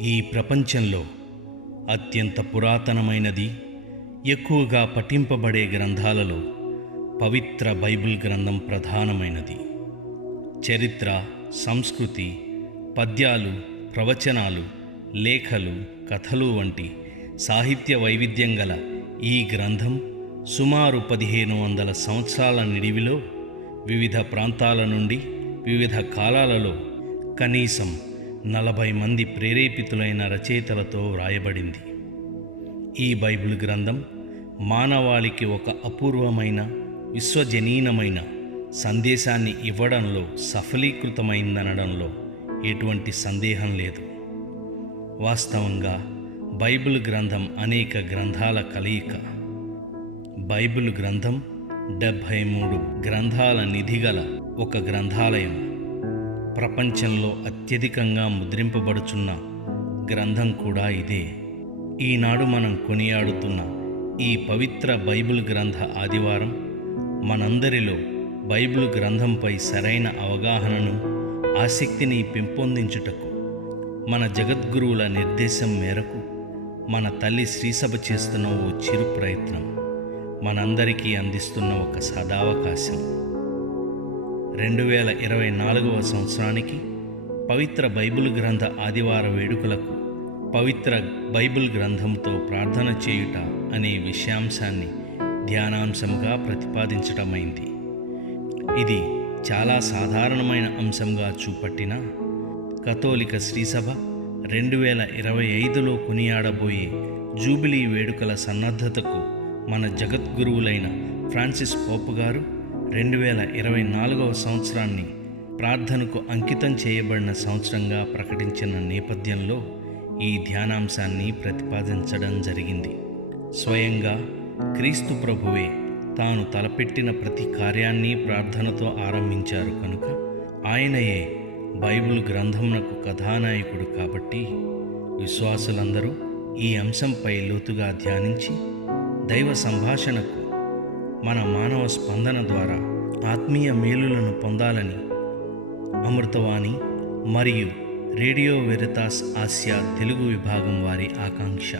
ఈ ప్రపంచంలో అత్యంత పురాతనమైనది ఎక్కువగా పఠింపబడే గ్రంథాలలో పవిత్ర బైబిల్ గ్రంథం ప్రధానమైనది. చరిత్ర సంస్కృతి పద్యాలు ప్రవచనాలు లేఖలు కథలు వంటి సాహిత్య వైవిధ్యం గల ఈ గ్రంథం సుమారు పదిహేను వందల సంవత్సరాల నిడివిలో వివిధ ప్రాంతాల నుండి వివిధ కాలాలలో కనీసం నలభై మంది ప్రేరేపితులైన రచయితలతో వ్రాయబడింది. ఈ బైబిల్ గ్రంథం మానవాళికి ఒక అపూర్వమైన విశ్వజనీనమైన సందేశాన్ని ఇవ్వడంలో సఫలీకృతమైందనడంలో ఎటువంటి సందేహం లేదు. వాస్తవంగా బైబిల్ గ్రంథం అనేక గ్రంథాల కలయిక. బైబిల్ గ్రంథం డెబ్భై మూడు గ్రంథాల నిధిగల ఒక గ్రంథాలయం. ప్రపంచంలో అత్యధికంగా ముద్రింపబడుచున్న గ్రంథం కూడా ఇదే. ఈనాడు మనం కొనియాడుతున్న ఈ పవిత్ర బైబిల్ గ్రంథ ఆదివారం మనందరిలో బైబిల్ గ్రంథంపై సరైన అవగాహనను ఆసక్తిని పెంపొందించుటకు మన జగద్గురువుల నిర్దేశం మేరకు మన తల్లి శ్రీసభ చేస్తున్న ఓ చిరు ప్రయత్నం మనందరికీ అందిస్తున్న ఒక సదావకాశం. రెండు వేల ఇరవై నాలుగవ సంవత్సరానికి పవిత్ర బైబిల్ గ్రంథ ఆదివార వేడుకలకు పవిత్ర బైబిల్ గ్రంథంతో ప్రార్థన చేయుట అనే విషయాంశాన్ని ధ్యానాంశంగా ప్రతిపాదించటమైంది. ఇది చాలా సాధారణమైన అంశంగా చూపట్టిన కథోలిక శ్రీసభ రెండు వేల ఇరవై ఐదులో కొనియాడబోయే జూబిలీ వేడుకల సన్నద్ధతకు మన జగద్గురువులైన ఫ్రాన్సిస్ పోప్ గారు రెండు వేల ఇరవై నాలుగవ సంవత్సరాన్ని ప్రార్థనకు అంకితం చేయబడిన సంవత్సరంగా ప్రకటించిన నేపథ్యంలో ఈ ధ్యానాంశాన్ని ప్రతిపాదించడం జరిగింది. స్వయంగా క్రీస్తు ప్రభువే తాను తలపెట్టిన ప్రతి కార్యాన్ని ప్రార్థనతో ఆరంభించారు కనుక ఆయనయే బైబిల్ గ్రంథమునకు కథానాయకుడు కాబట్టి విశ్వాసులందరూ ఈ అంశంపై లోతుగా ధ్యానించి దైవ సంభాషణకు మన మానవ స్పందన ద్వారా ఆత్మీయ మేలులను పొందాలని అమృతవాణి మరియు రేడియో వెరితాస్ ఆసియా తెలుగు విభాగం వారి ఆకాంక్ష.